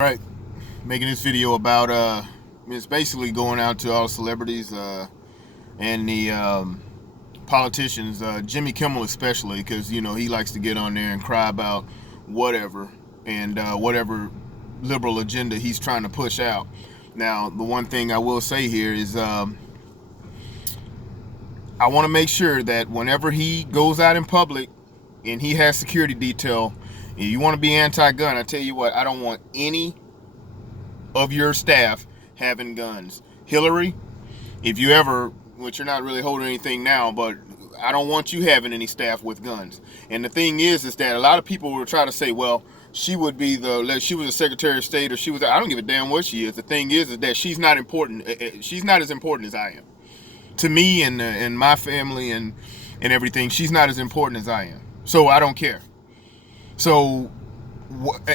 All right, making this video about it's basically going out to all the celebrities and the politicians, Jimmy Kimmel especially, because he likes to get on there and cry about whatever and whatever liberal agenda he's trying to push out. Now, the one thing I will say here is I want to make sure that whenever he goes out in public and he has security detail, and you want to be anti-gun, I tell you what, I don't want any of your staff having guns. Hillary, if you ever, which you're not really holding anything now, but I don't want you having any staff with guns. And the thing is that a lot of people will try to say, well, she would be she was a Secretary of State, or I don't give a damn what she is. The thing is that she's not important. She's not as important as I am. To me and my family and everything, she's not as important as I am. So I don't care. So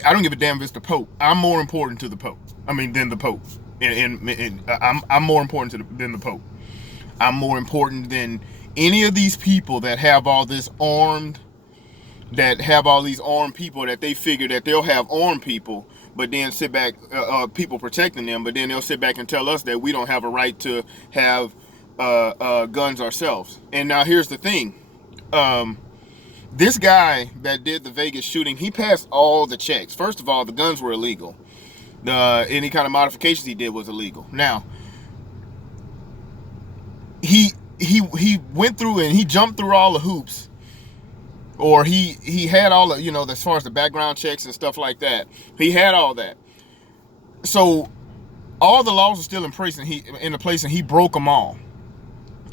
I don't give a damn if it's the Pope. I'm more important to the Pope. Than the Pope. And I'm more important than the Pope. I'm more important than any of these people that have all these armed people that they figure that they'll have armed people, but then sit back, people protecting them, but then they'll sit back and tell us that we don't have a right to have guns ourselves. And now here's the thing. This guy that did the Vegas shooting, he passed all the checks. First of all, the guns were illegal. Any kind of modifications he did was illegal. Now, he went through and he jumped through all the hoops, or he had all the, as far as the background checks and stuff like that. He had all that. So all the laws are still in place, and he broke them all,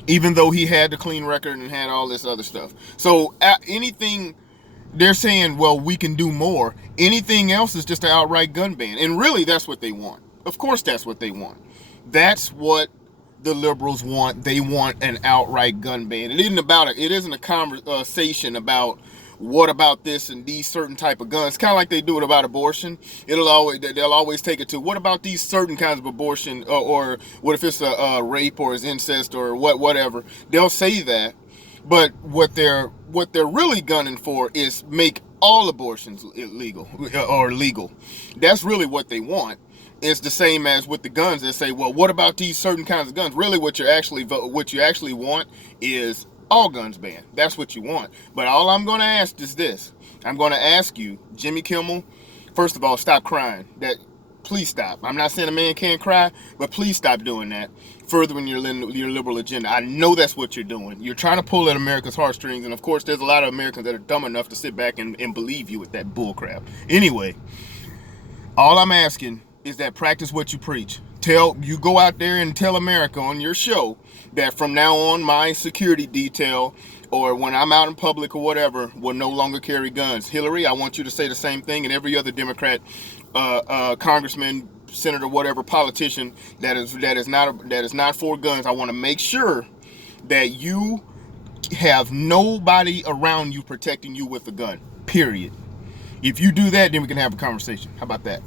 even though he had the clean record and had all this other stuff. So anything they're saying, well, we can do more. Anything else is just an outright gun ban. And really, that's what they want. Of course, that's what they want. That's what the liberals want. They want an outright gun ban. It isn't a conversation about what about this and these certain type of guns. Kind of like they do it about abortion. They'll always take it to what about these certain kinds of abortion, or what if it's a rape or is incest or whatever. They'll say that. But what they're really gunning for is make all abortions illegal or legal. That's really what they want. It's the same as with the guns. They say, well, what about these certain kinds of guns? Really, what you actually want is all guns banned. That's what you want. But all I'm going to ask is this. I'm going to ask you, Jimmy Kimmel, first of all, stop crying. Please stop. I'm not saying a man can't cry, but please stop doing that, furthering your liberal agenda. I know that's what you're doing. You're trying to pull at America's heartstrings, and of course, there's a lot of Americans that are dumb enough to sit back and believe you with that bullcrap. Anyway, all I'm asking is that practice what you preach. Go out there and tell America on your show that from now on, my security detail, or when I'm out in public or whatever, will no longer carry guns. Hillary, I want you to say the same thing, and every other Democrat, congressman, senator, whatever politician that is not for guns. I want to make sure that you have nobody around you protecting you with a gun. Period. If you do that, then we can have a conversation. How about that?